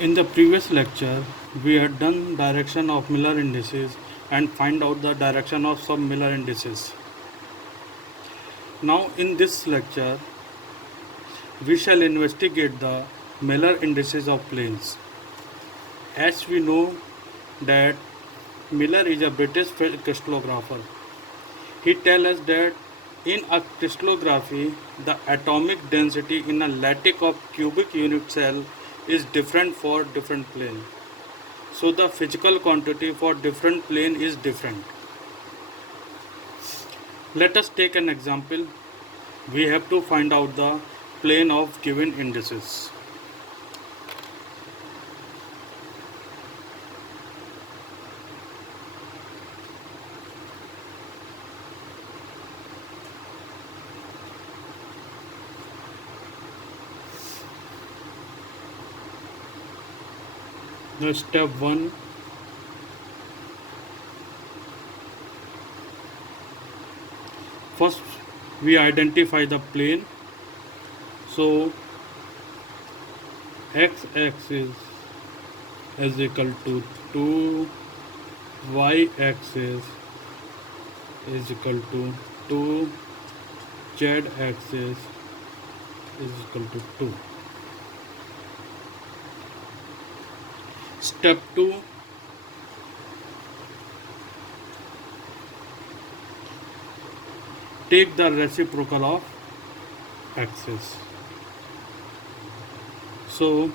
In the previous lecture, we had done direction of Miller indices and find out the direction of some Miller indices. Now in this lecture, we shall investigate the Miller indices of planes. As we know that Miller is a British crystallographer. He tells us that in a crystallography, the atomic density in a lattice of cubic unit cell is different for different plane. So the physical quantity for different plane is different. Let us take an example. We have to find out the plane of given indices. The step 1, first we identify the plane. So x-axis is equal to 2, y-axis is equal to 2, z-axis is equal to 2. Step 2, take the reciprocal of axis. So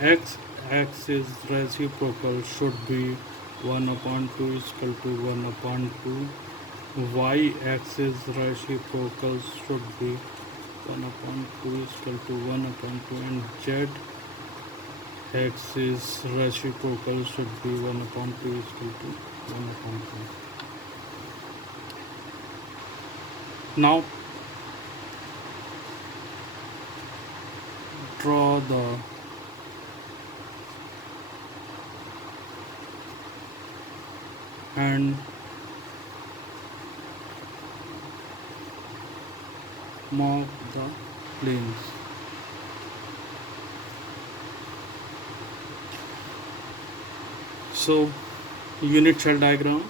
x-axis reciprocal should be 1 upon 2 is equal to 1 upon 2. Y-axis reciprocal should be 1 upon 2 is equal to 1 upon 2, and z-axis reciprocal should be 1 upon 2 is equal to 1 upon 2. Now draw the and mark the planes. So unit cell diagram.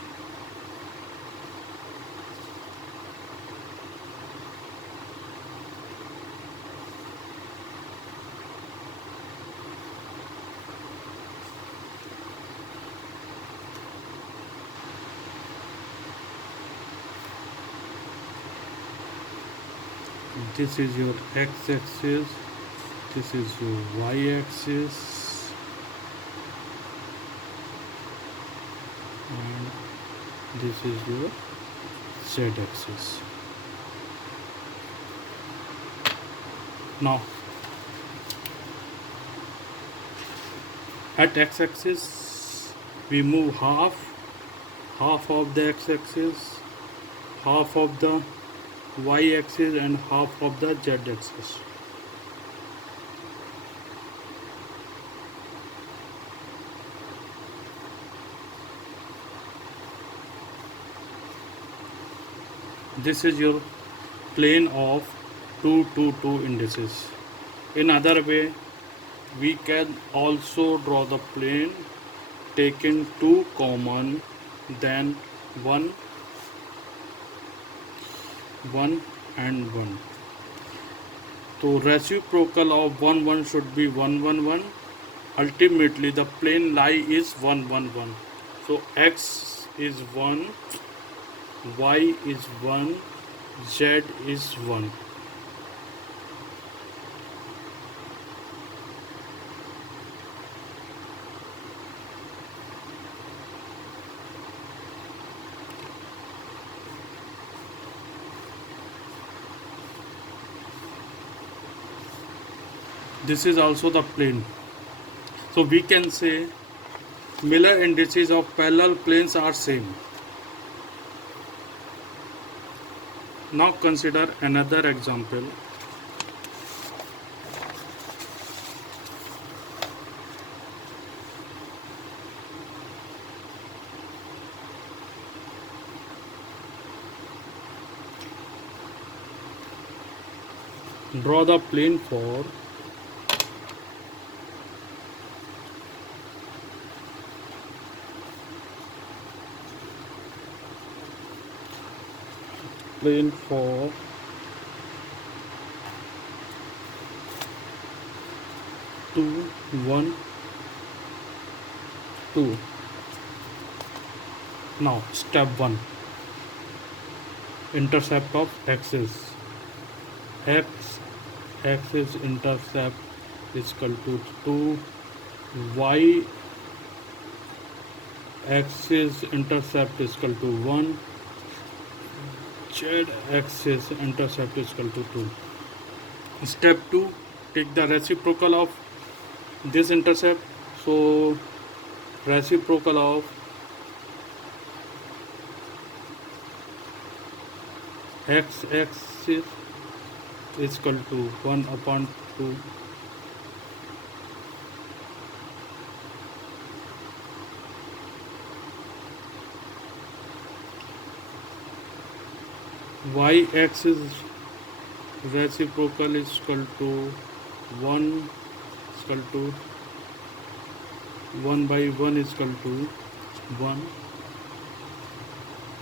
This is your x-axis, this is your y-axis, and this is your z-axis. Now at x-axis we move half of the x-axis, half of the y-axis, and half of the z-axis. This is your plane of 2, 2, 2 indices. In other way, we can also draw the plane taking 2 common, then 1 and 1. So reciprocal of 1 1 should be 1 1 1. Ultimately the plane lie is 1 1 1. So x is 1, y is 1, z is 1. This is also the plane. So we can say Miller indices of parallel planes are same. Now consider another example. Draw the plane for plane for two, 1, 2. Now step 1, intercept of axis. X axis intercept is equal to 2, y axis intercept is equal to 1, z axis intercept is equal to 2. Step 2, take the reciprocal of this intercept. So reciprocal of x axis is equal to 1 upon 2 y axis reciprocal is equal to 1 is equal to 1 by 1 is equal to 1,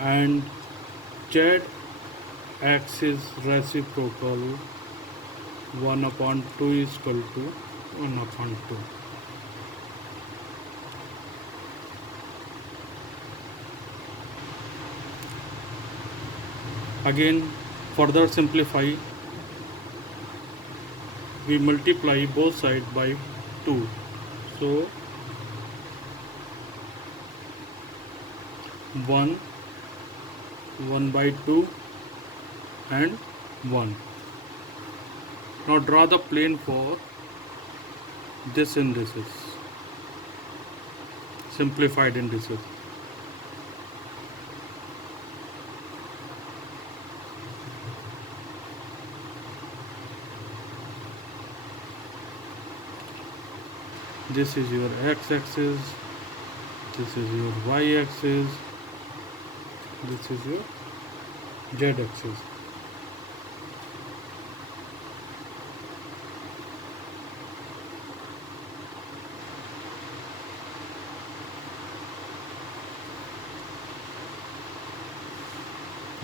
and z axis reciprocal 1 upon 2 is equal to 1 upon 2. Again, further simplify, we multiply both sides by 2. So 1, 1 by 2 and 1. Now draw the plane for this indices, simplified indices. This is your x-axis, this is your y-axis, this is your z-axis.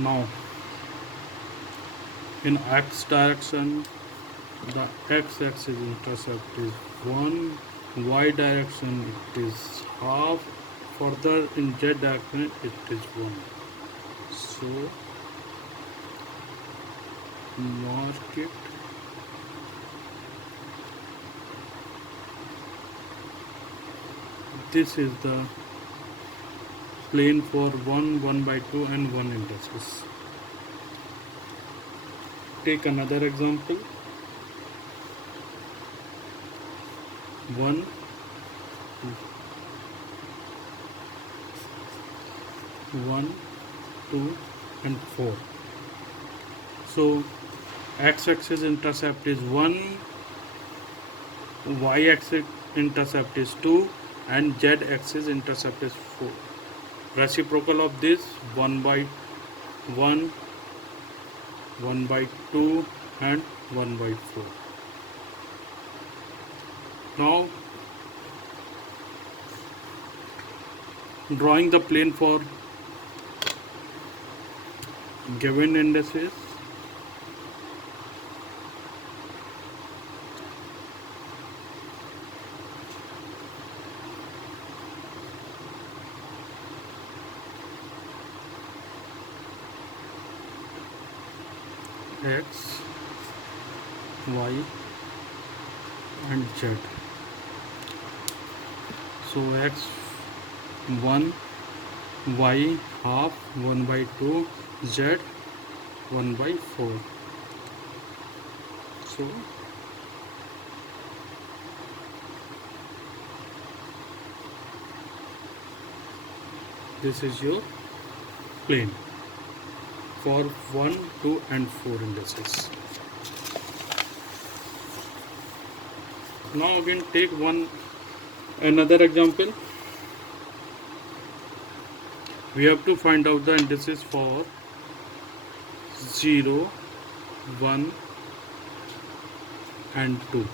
Now in x direction, the x-axis intercept is 1, y direction it is half, further in z direction it is 1. So mark it. This is the plane for 1, 1 by 2 and 1 indices. Take another example. 1, 1, 2 and 4. So x-axis intercept is 1, y-axis intercept is 2 and z-axis intercept is 4. Reciprocal of this 1 by 1, 1 by 2 and 1 by 4. Now drawing the plane for given indices. X, Y and Z. So X 1, Y half, 1 by 2, Z 1 by 4. So this is your plane for 1, 2 and 4 indices. Now again take another example. We have to find out the indices for 0, 1 and 2.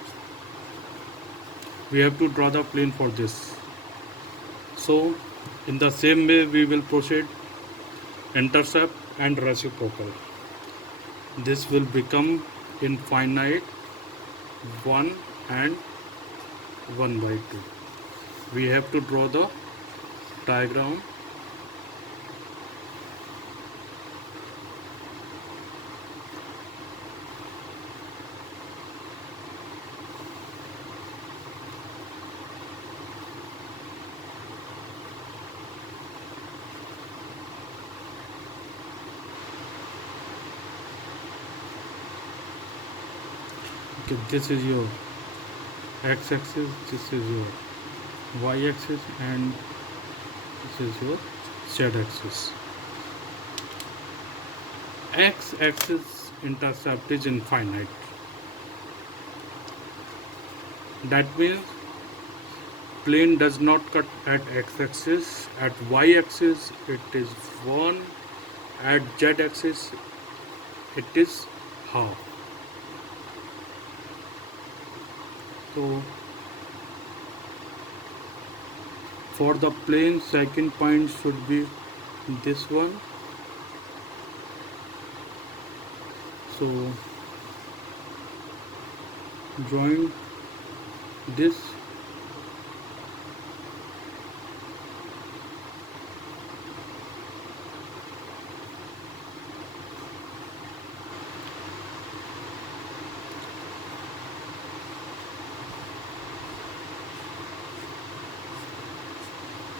We have to draw the plane for this. So in the same way we will proceed intercept and reciprocal. this will become infinite 1 and 1 by 2. We have to draw the diagram. Okay, this is your x-axis, this is your y-axis, and this is your z-axis. X-axis intercept is infinite. That means plane does not cut at x-axis. At y-axis it is 1. At z-axis it is half. So for the plane, second point should be this one. So join this.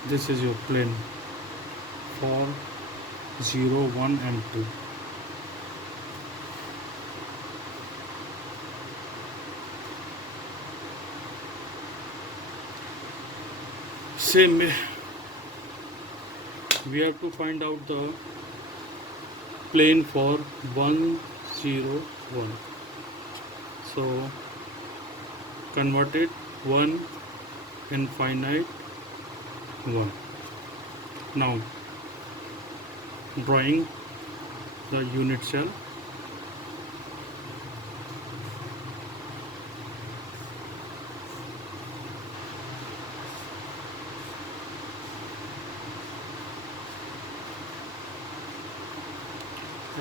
This is your plane for 0, 1 and 2. Same way, we have to find out the plane for 1, 0, 1. So convert it 1 infinite 1. Now drawing the unit cell.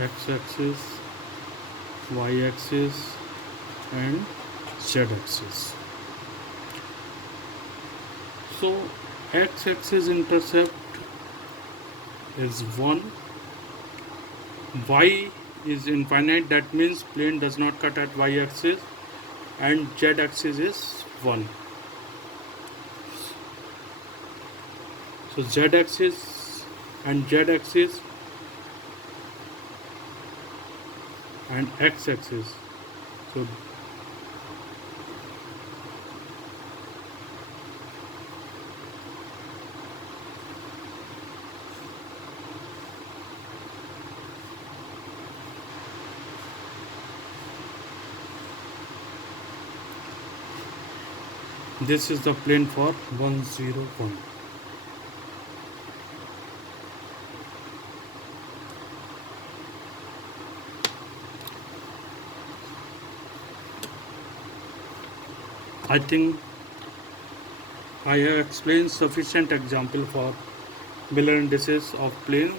X-axis, y-axis and z-axis. So x-axis intercept is 1, y is infinite, that means plane does not cut at y-axis, and z-axis is 1. So z-axis and z-axis and x-axis. So this is the plane for 1, 0, 1. I think I have explained sufficient example for Miller indices of plane.